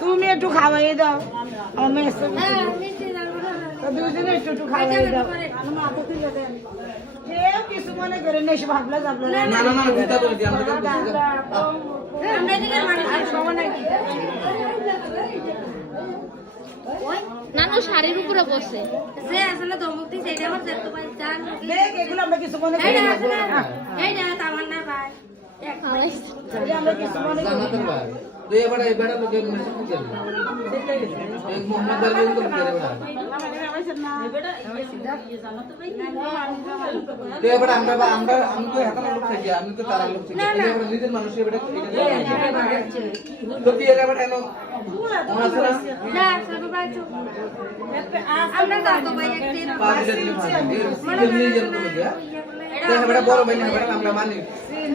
তুমি একটু খাওয়াই দাও দুজনে একটু খাওয়াই দাও কিছু মনে করে নেশে ভাবলা যাবো নানু শাড়ির উপরে বসে যে আসলে ধমক দিছে এটা আমার দেখতে পাই জান দেখ এগুলো আমরা কিছু মনে করি না এই না তামান না ভাই আমরা কিছু মনে করি না तो ये बड़ा लोग एक मैसेज किया एक मोहम्मद अली को किया तो ये बड़ा हम तो हकन लोग थे हम तो तारा लोग थे ये बड़ा नीचे मनुष्य बड़ा तो ये बड़ा नो मसला ना सब भाई चुप আমরা দাদু ভাই একদিন पांच दिन ये जन को गया तो ये बड़ा बोलो भाई बड़ा আমরা मानी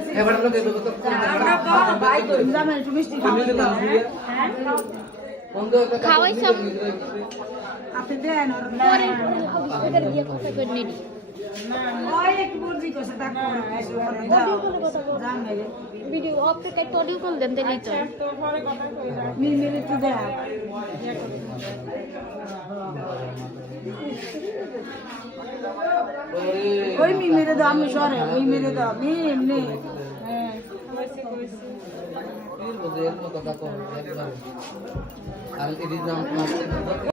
ये बड़ा लोग देखो तो ভাই তো জানেন একটু মিষ্টি খাওয়াইছ আপনি দেন পরে ওদের বিয়ে কথা করে নিবি ওই একটু বুঝি কষ্ট থাকো ভিডিও অফ থেকে অডিও কল দেন দেলি তো মিলে তো দেখ ওই মেরে দাও আমি সরে ওই মেরে দাও এমনি फिर वो देर में कथा को एक बार आल के दिन